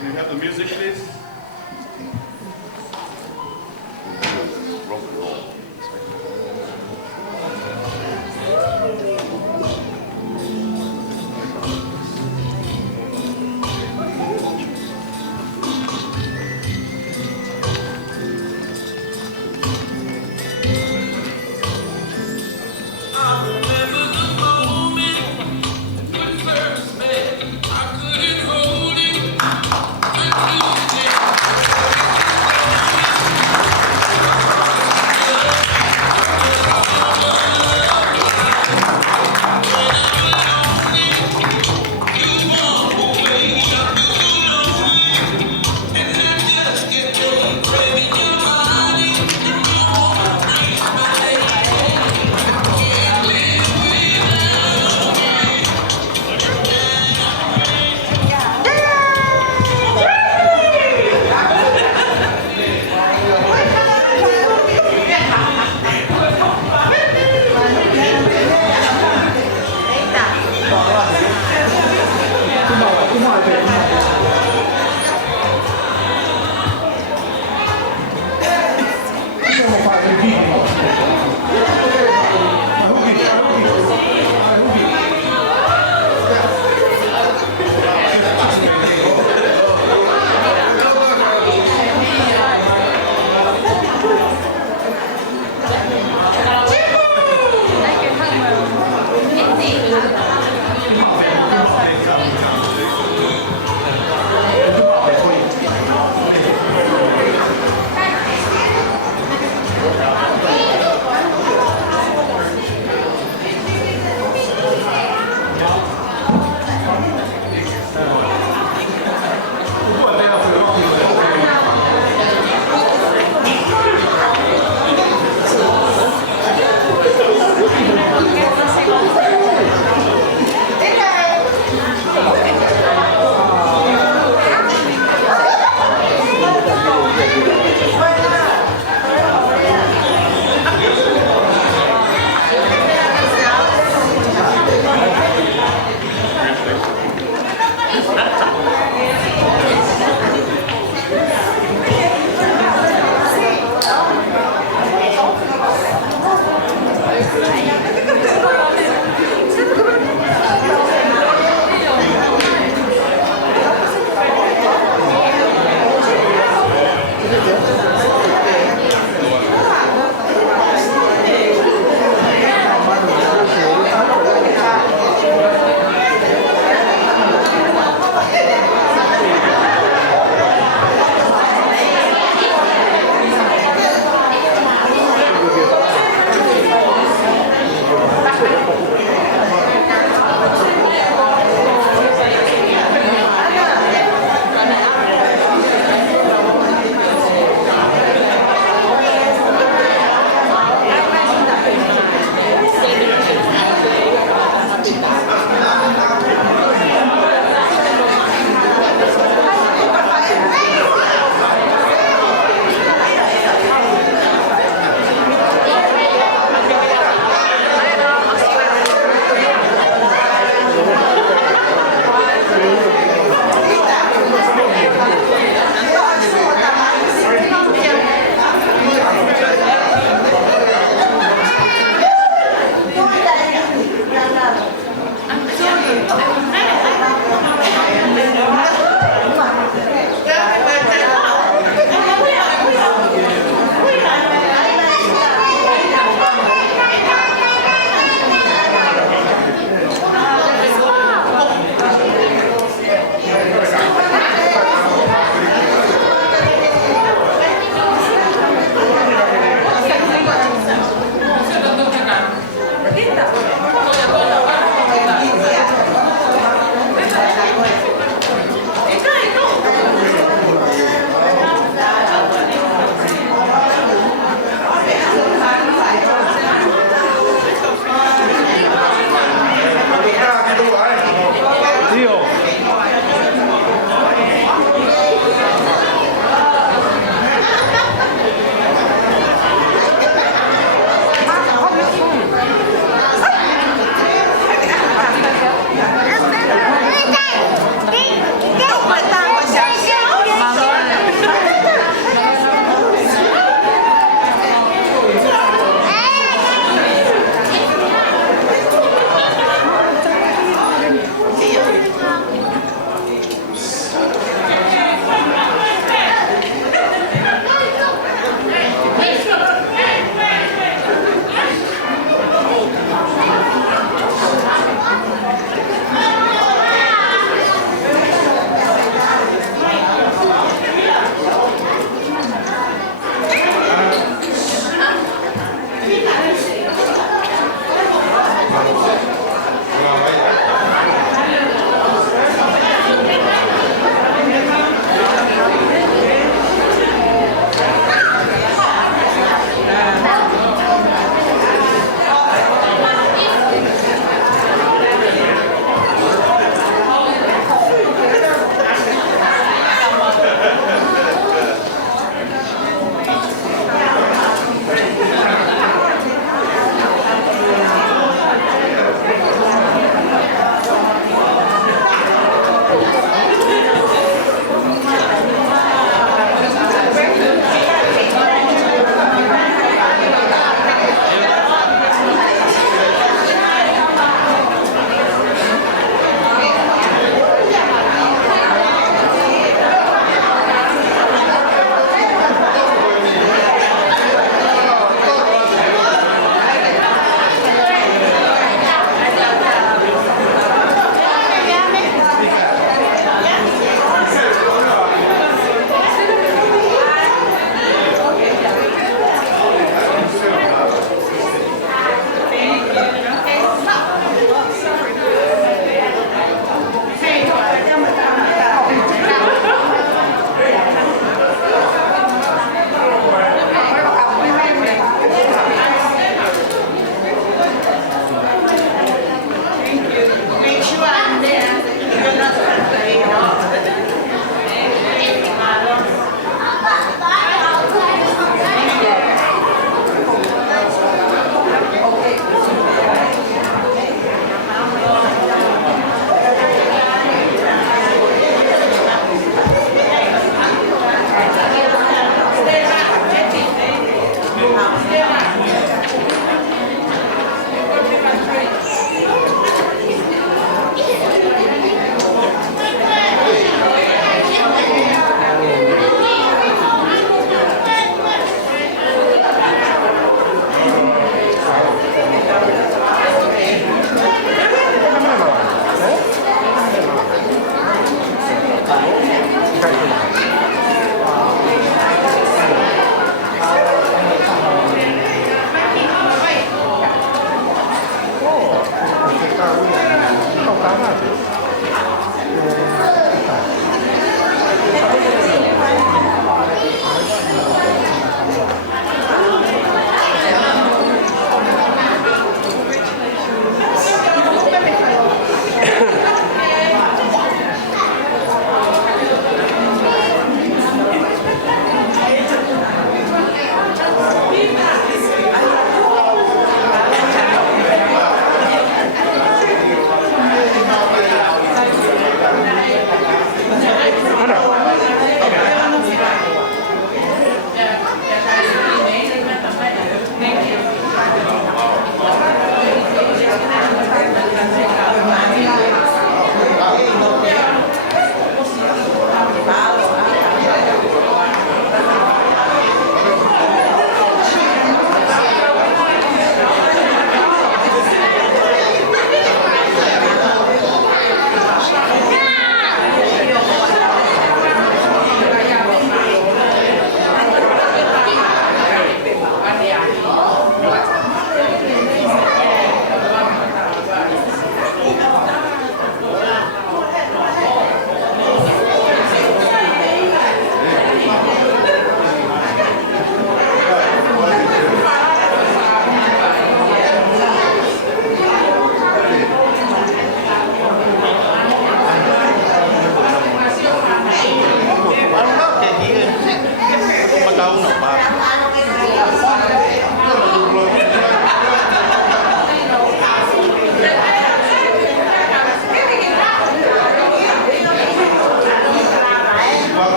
Do you have the music, please? I couldn't hold it.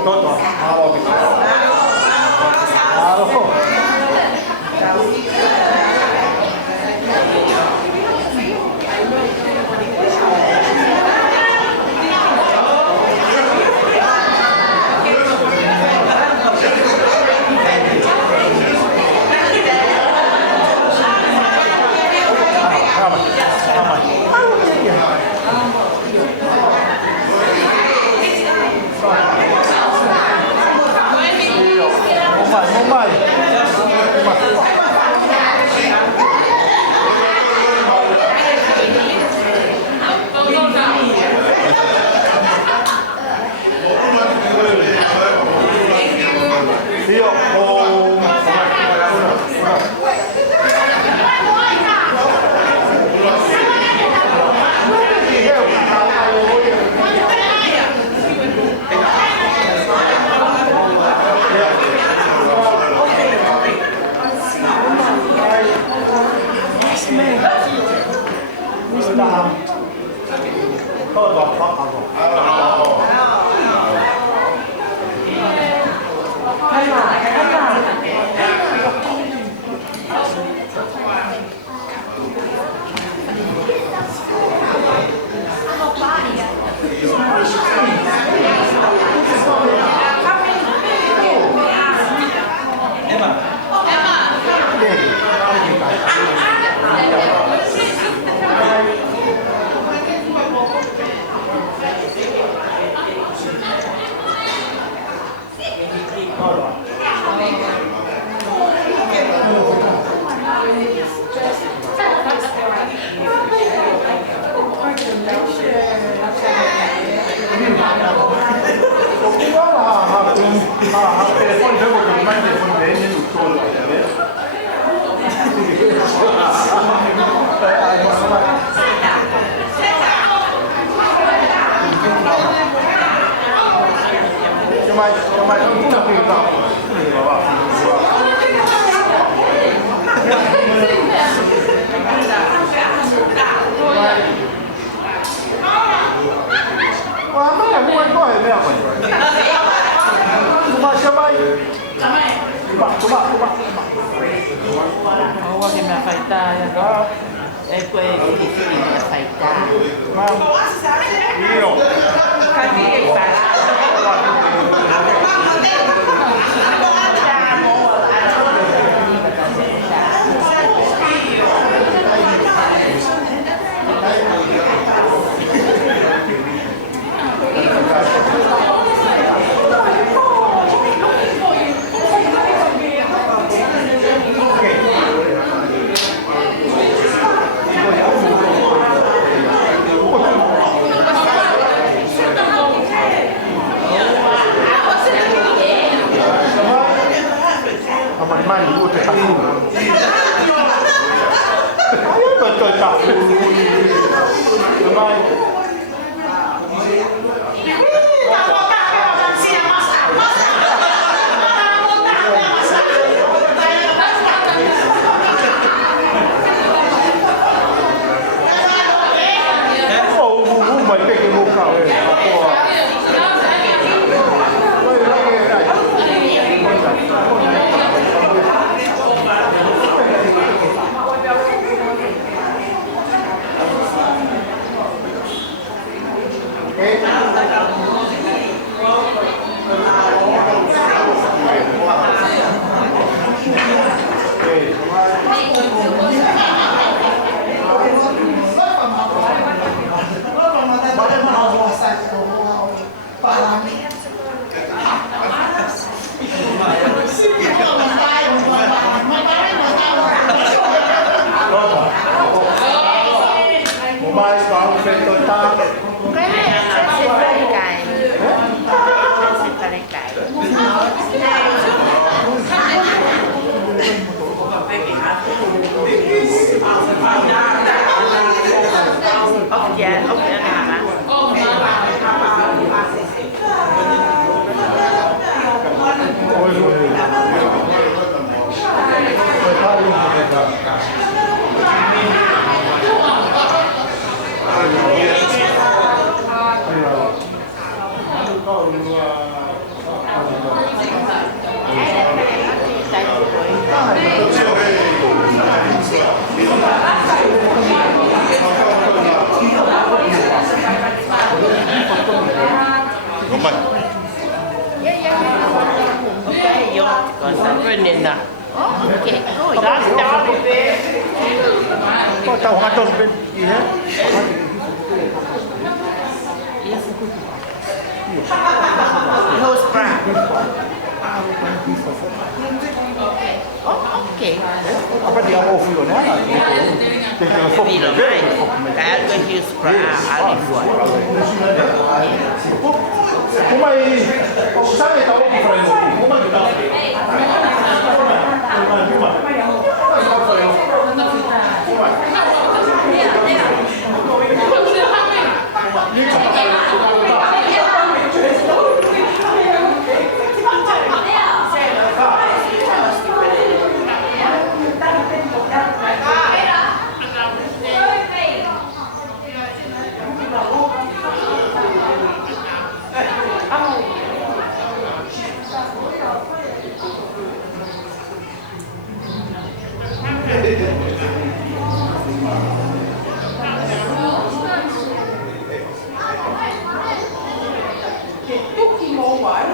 Toto, halo. Halo. Okay, you're suffering in that. Oh, okay, good. That's darling, babe. Kau tahu ngatur ya? Nose crack. Oh, okay. Apa dia mau fuel ni? If you don't mind, I'll go use crack. I'll be fine. Kumai, sana tahu difference. Kumai kita. Túc khi mô quẩy